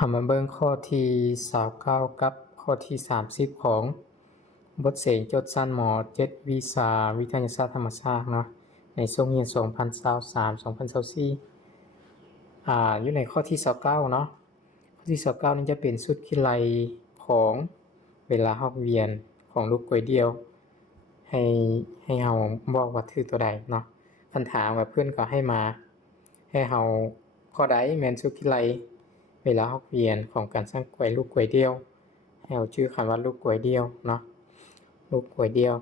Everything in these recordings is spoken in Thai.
มาเบิ่งข้อที่29กับข้อที่30ของบทเสงจดสั้นม.7 วิชาวิทยาศาสตร์ธรรมชาติเนาะในช่วงเรียน2023-2024อยู่ในข้อที่29เนาะข้อที่29นี้จะเป็นสุดคิไลของเวลาเฮาเรียนของลูกกล้วยเดียวให้เฮาบอกว่าคือตัวใดเนาะคันถามว่าเพิ่นก็ให้มาให้เฮาข้อใดแม่นสุดคิไลเวลาเฮาเรียนของการสร้างกล้วยลูกกล้วยเดียวให้เฮาชื่อคำว่าลูกกล้วยเดียวเนาะลูกกล้วยเดียว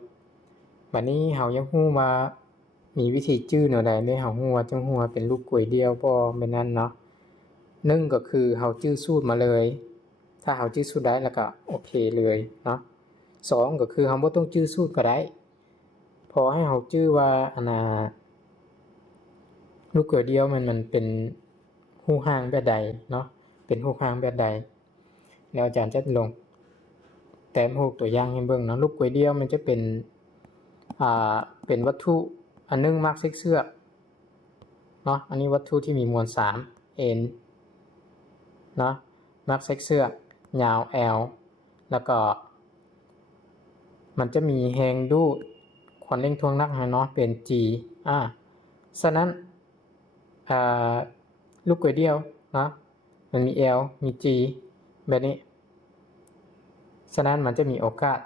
บัดนี้เฮายังฮู้ว่ามีวิธีชื่อแนวใดได้เฮาฮู้ว่าจังฮู้ว่าเป็นลูกกล้วยเดียวบ่แม่นนั้นเนาะ1ก็คือเฮาชื่อสูตรมาเลยถ้าเฮาชื่อสูตรได้แล้วก็โอเคเลยเนาะ2ก็คือเฮาบ่ต้องชื่อสูตรก็ได้พอให้เฮาชื่อว่าลูกกล้วยเดียวมันเป็นรูปร่างแบบใดเนาะเป็นรูปร่างแบบใดแล้วอาจารย์จะลงแต้มรูปตัวอย่างให้เบิ่งเนาะลูกกล้วยเดียวมันจะเป็นวัตถุอันนึงมักเชือกเนาะอันนี้วัตถุที่มีมวล3 n เนาะมักเชือกยาว l แล้วก็มันจะมีแรงดูดขวัญเร่งทวงน้ำหนักเนาะเป็น g ฉะนั้นลูกกล้วยเดียวเนาะมันมี l มี g แบบนี้ฉะนั้นมันจะมีโอกาส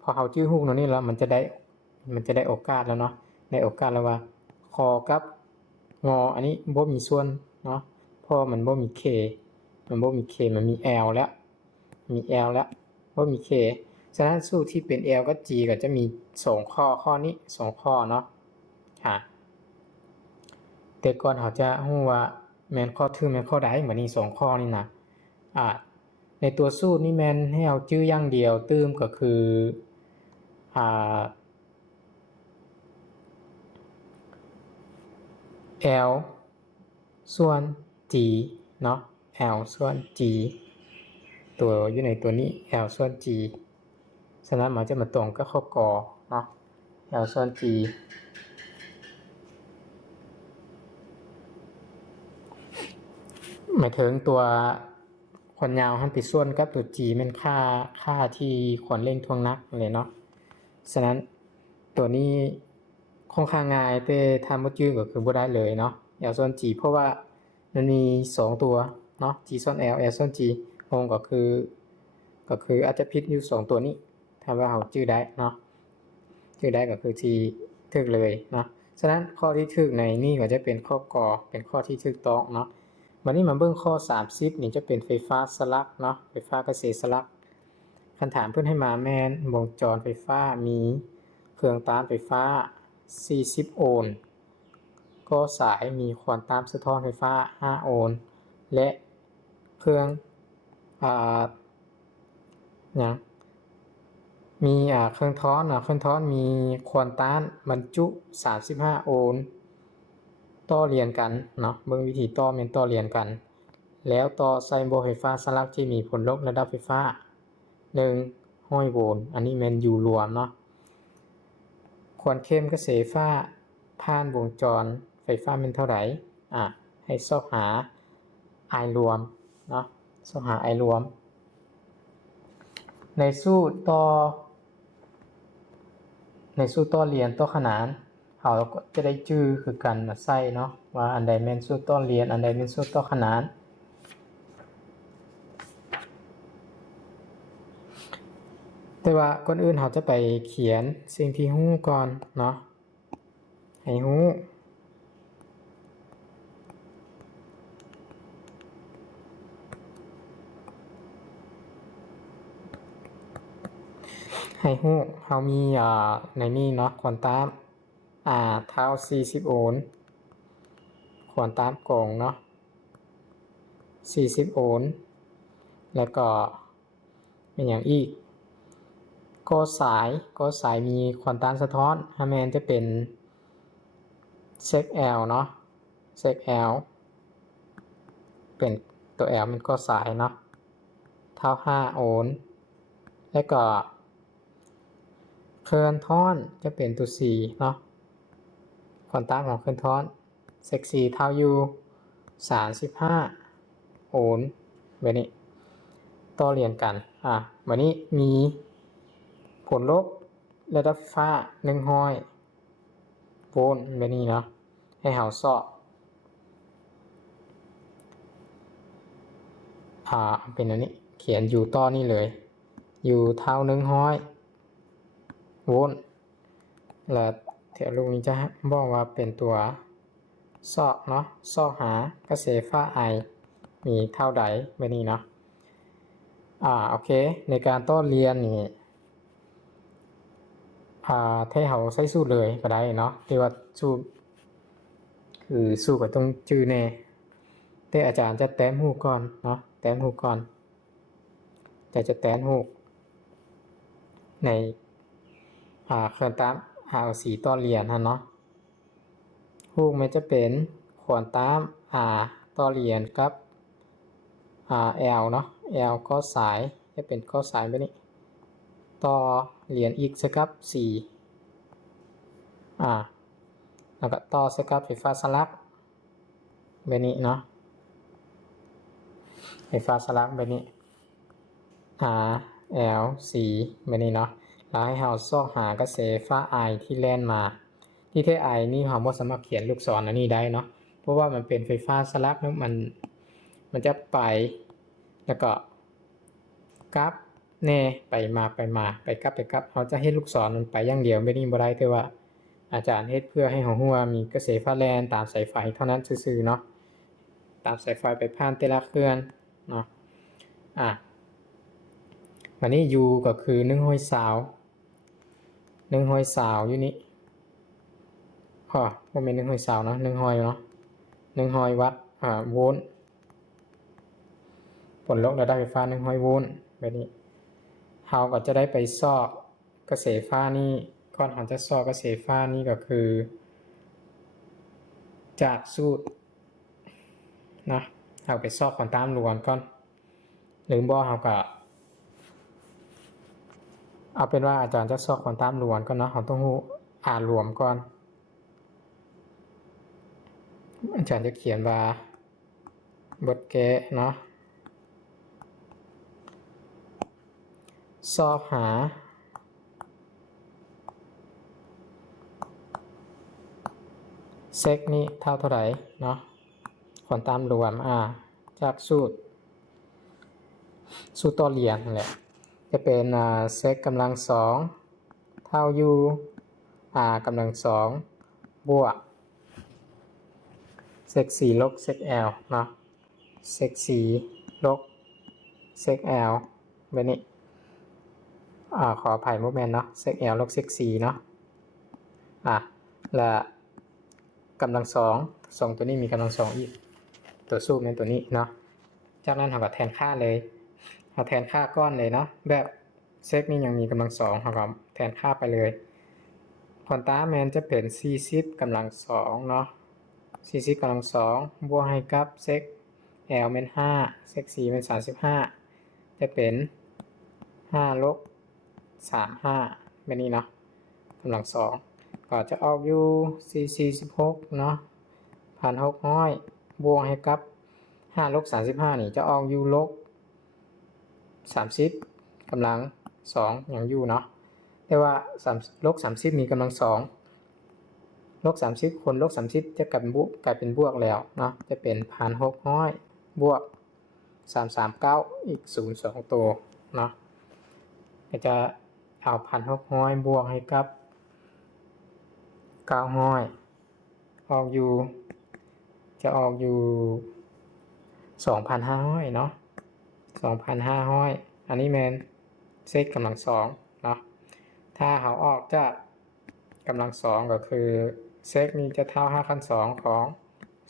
พอเฮาชื่อฮูกตรงนี้แล้วมันจะได้โอกาสแล้วเนาะได้โอกาสแล้วว่าคอกับงออันนี้บ่มีส่วนเนาะเพราะมันบ่มี k มันบ่มี k มันมี l แล้วมี l แล้วบ่มี k ฉะนั้นสูตรที่เป็น l กับ g ก็จะมี2ข้อนี้2ข้อเนาะแต่ก่อนเฮาจะฮู้ว่าแม่นข้อ2แม่นข้อใดบัดนี้2ข้อนี่นะในตัวสูตรนี่แม่นให้เอาชื่ออย่างเดียวตื้มก็คือL ส่วน G เนาะ L ส่วน G ตัวอยู่ในตัวนี้ L ส่วน G ฉะนั้นมันจะมาตรงกับข้อกอเนาะ L ส่วน G หมายถึงตัวขวัญยาวไปส่วนกับตัว G เป็นค่าที่ขวัญเร่งทวงน้ำหนักเลยเนาะฉะนั้นตัวนี้ค่อนข้างง่ายแต่ถ้าบ่จื้อก็คือบ่ได้เลยเนาะ L ส่วน G เพราะว่ามันมี2ตัวเนาะ G ส่วน L L ส่วน G งงก็คืออาจจะผิดอยู่2ตัวนี้ถ้าว่าเฮาจื้อได้เนาะจื้อได้ก็คือที่ถูกเลยเนาะฉะนั้นข้อที่ถูกในนี้ก็จะเป็นข้อกอเป็นข้อที่ถูกต้องเนาะวันนี้มาเบิ่งข้อ30นี่จะเป็นไฟฟ้าสลักเนาะไฟฟ้ากระแสสลักคำถามเพิ่นให้มาแม่นวงจรไฟฟ้ามีเครื่องต้านไฟฟ้า40โอห์มก็สายมีความต้านสะท้อนไฟฟ้า5โอห์มและเครื่องมีเครื่องท้อนมีความต้านบรรจุ35โอห์มต่อเรียนกันเนาะเบิ่งวิธีต่อแม่นต่อเรียนกันแล้วต่อใส่โบไฟฟ้าสลักที่มีผลลบระดับไฟฟ้า100โวลต์อันนี้แม่นอยู่รวมเนาะควรเข้มกระแสไฟฟ้าผ่านวงจรไฟฟ้าเป็นเท่าไหร่ให้สอบหา I รวมเนาะสอบหา I รวมในสูตรต่อเรียนต่อขนานเราก็จะได้ชื่อคือกันมาใส่เนาะว่าอันใดแม่นสูตรต่อเรียนอันใดแม่นสูตรต่อขนานแต่ว่าก่อนอื่นเราจะไปเขียนสิ่งที่ฮู้ก่อนเนาะให้ฮู้เฮามีในนี้เนาะควอนตัมเท่า40โอห์มควอนตัมกงเนาะ40โอห์มแล้วก็เป็นอย่างอีกก็สายมีควอนตัมสะท้อนถ้าแม่นจะเป็นเซก L เนาะเซก L เป็นตัว L มันก็สายเนาะเท่า5โอห์มแล้วก็เคลื่อนท้อนจะเป็นตัว C เนาะควอนตัมของเคลื่อนท้อนเซก C เท่าอยู่35โอ ห์แบบนี้ต่อเรียนกันวันนี้มีผลลบระดับไฟฟ้า100 โวลต์แบบนี้เนาะให้เฮาสอบเป็นอันนี้เขียนอยู่ต่อนี่เลยอยู่เท่า100 โวลต์และแถวลูกนี้จะบอกว่าเป็นตัวซอกเนาะซอกหากระแสไฟฟ้า I มีเท่าใดแบบนี้เนาะโอเคในการต่อเรียนนี่ให้เขาใช้สูตรเลยก็ได้เนาะที่ว่าสูตรคือสูตรก็ต้องจื้อแน่แต่อาจารย์จะแต้มหูก่อนเนาะแต้มหูก่อนจะแต้มหูในเครื่องตามสีต่อเรียนเนาะหูมันจะเป็นขวานตามต่อเรียนกับL เนาะ L ก็สายจะเป็นก็สายแบบนี้ต่อเรียนอีกสกับ4แล้วก็ต่อสกับไฟฟ้าสลักแบบนี้เนาะไฟฟ้าสลักแบบนี้L 4แบบนี้เนาะแล้วให้เราซอกหากระแสไฟฟ้า I ที่แล่นมาที่แท้ I นี่เราบ่สามารถเขียนลูกศรอันนี้ได้เนาะเพราะว่ามันเป็นไฟฟ้าสลักแล้วมันจะไปแล้วก็กราฟแน่ไปมาไปกลับเขาจะให้ลูกศรมันไปอย่างเดียวไม่ได้บ่ได้แต่ว่าอาจารย์เฮ็ดเพื่อให้เราฮู้ว่ามีกระแสไฟฟ้าแล่นตามสายไฟเท่านั้นซื่อๆเนาะตามสายไฟไปผ่านแต่ละเครื่องเนาะวันนี้ U ก็คือ120อยู่นี่บ่แม่น120เนาะ100เนาะ100 วัตต์โวลต์ผลลบระดับไฟฟ้า100 โวลต์แบบนี้เราก็จะได้ไปซอกกระแสไฟฟ้านี่ก่อนเราจะซอกกระแสไฟฟ้านี่ก็คือจากสูตรนะเราไปซอกควอนตัมรวมก่อนหรือบ่เราก็เอาเป็นว่าอาจารย์จะซอกควอนตัมรวมก่อนเนาะเราต้องรู้รวมก่อนอาจารย์จะเขียนว่าบทแก้เนาะซอกหาเซกนี่เท่าไหร่เนาะควอนตัมรวมจากสูตรต่อเรียนนั่นแหละจะเป็นเซกกำลัง2เท่า U กำลัง2บวกเซก4ลบเซก L เนาะเซก4ลบเซก L แบบนี้ขออภัยโมเมนต์เนาะเซก L ลบเซก4เนาะและกำลัง2ตัวนี้มีกำลัง2อีกตัวสูบในตัวนี้เนาะจากนั้นเราก็แทนค่าเลยเราแทนค่าก้อนเลยเนาะแบบเซกนี้ยังมีกำลัง2เราก็แทนค่าไปเลยควอนตัมแมนจะเป็น40กำลัง2เนาะ40กำลัง2บวกให้กับเซก L เป็น5เซก4เป็น35จะเป็น5ลบ35แบบนี้เนาะกำลัง2ก็จะออกอยู่446เนาะ1,600บวกให้กับ5ลบ35นี่จะออกอยู่ลบ30กำลัง2อย่างอยู่เนาะแต่ว่าลบ30มีกำลัง2ลบ30คนลบ30จะกลายเป็นบวกแล้วเนาะจะเป็น1,600บวก339อีก0 2ตัวเนาะก็จะเอา1,600บวกให้กับ900ออกอยู่จะออกอยู่2,500เนาะ2,500อันนี้แมนเซกกำลัง2เนาะถ้าเขาออกจากกำลัง2ก็คือเซกนี้จะเท่า5 ขั้น 2ของ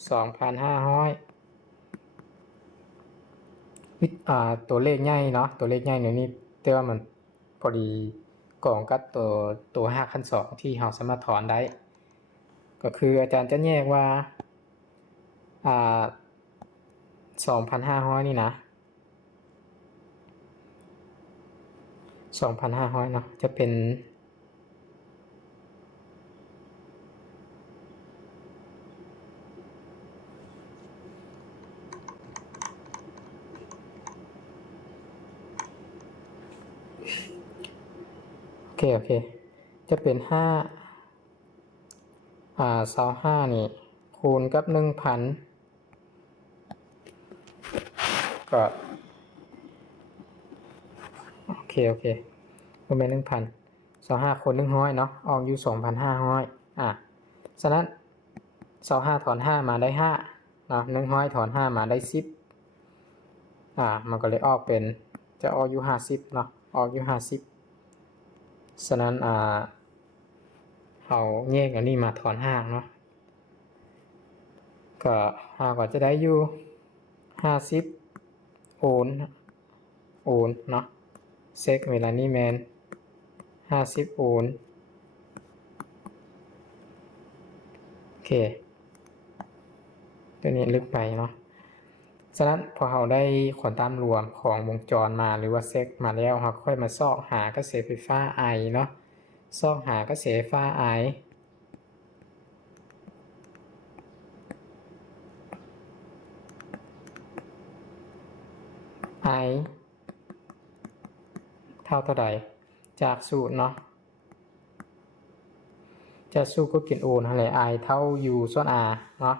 2,500ตัวเลขใหญ่เนาะตัวเลขใหญ่นี่แต่ว่ามันพอดีกล่องกับตัว5 ขั้น 2ที่เราสามารถถอนได้ก็คืออาจารย์จะแยกว่า2,500นี่นะ2,500เนาะจะเป็น โอเคจะเป็น25นี่คูณกับ 1,000 ก็โอเคบ่แม่น 1,000 25คูณ100เนาะออกอยู่ 2,500ฉะนั้น25ถอน5มาได้5เนาะ100ถอน5มาได้10มันก็เลยออกเป็นจะออกอยู่50เนาะออกอยู่50ฉะนั้นเอาแยกอันนี้มาถอน5เนาะก็ก็จะได้อยู่50โอห์มเนาะเซกเวลานี้แมน50โอห์มโอเคตัวนี้ลึกไปเนาะฉะนั้นพอเราได้ขวอนตามรวมของวงจรมาหรือว่าเซกมาแล้วเราค่อยมาซอกหากระแสไฟฟ้า I เนาะซอกหากระแสไฟฟ้า I เท่าใดจากสูตรเนาะจะสูตรก็เขียน O นั่นแหละ I เท่า U ส่วน R เนาะ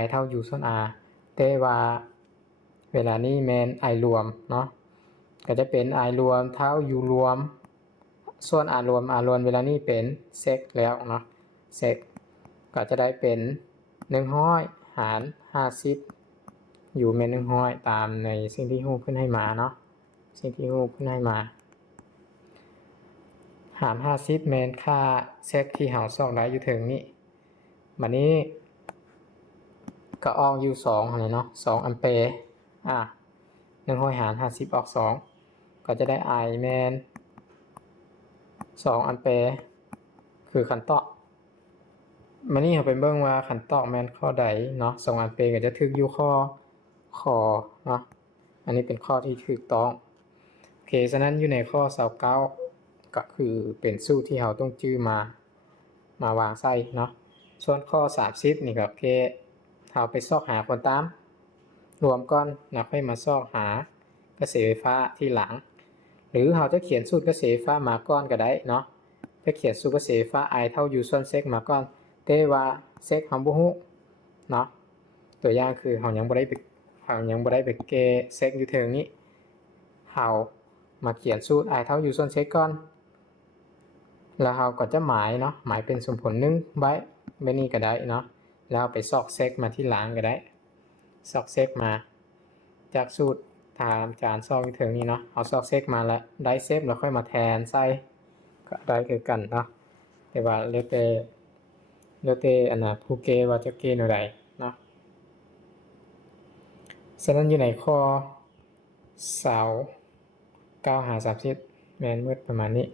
I เท่า U ส่วน R แต่ว่าเวลานี้แมน I รวมเนาะก็จะเป็น I รวมเท่า U รวมส่วน R รวมเวลานี้เป็นเซกแล้วเนาะเซกก็จะได้เป็น100หาร50อยู่แม่น100ตามในสิ่งที่ฮู้ขึ้นให้มาเนาะสิ่งที่ฮู้ขึ้นให้มาหาร50แมนค่าเซกที่เฮาซอกได้อยู่ถึงนี้บัดนี้ก็ออกอยู่2อะไรเนาะ2แอมเปร์100หาร50ออก2ก็จะได้ I แมน2แอมเปร์คือขันตอกมานี่เราไปเบิ่งว่าขันตอกแมนข้อใดเนาะ2แอมเปร์ก็จะถึกอยู่ข้อเนาะอันนี้เป็นข้อที่ถูกต้องโอเคฉะนั้นอยู่ในข้อ29ก็คือเป็นสูตรที่เราต้องจื้อมาวางใส่เนาะส่วนข้อ30นี่ก็โอเคเราไปซอกหาผลตามรวมก่อนแล้วค่อยมาซอกหากระแสไฟฟ้าที่หลังหรือเราจะเขียนสูตรกระแสไฟฟ้ามาก่อนก็ได้เนาะจะเขียนสูตรกระแสไฟฟ้า I เท่า U ส่วนเซกมาก่อนแต่ว่าเซกเราบ่ฮู้เนาะตัวอย่างคือเรายังบ่ได้ไปแก้เซกอยู่เทิงนี้เรามาเขียนสูตร I เท่า U ส่วนเซกก่อนแล้วเราก็จะหมายเนาะหมายเป็นสมผล1ไว้แบบนี้ก็ได้เนาะแล้วไปซอกเซกมาที่หลังก็ได้ซอกเซกมาจากสูตรตามจานซอกที่ถึงนี้เนาะเอาซอกเซกมาแล้วได้เซฟแล้วค่อยมาแทนใส่ก็ได้คือกันเนาะแต่ว่าแล้วแต่อันน่ะผู้เกว่าจะเกณฑ์อะไรเนาะฉะนั้นอยู่ในข้อเสา9หา30แม่นมืดประมาณนี้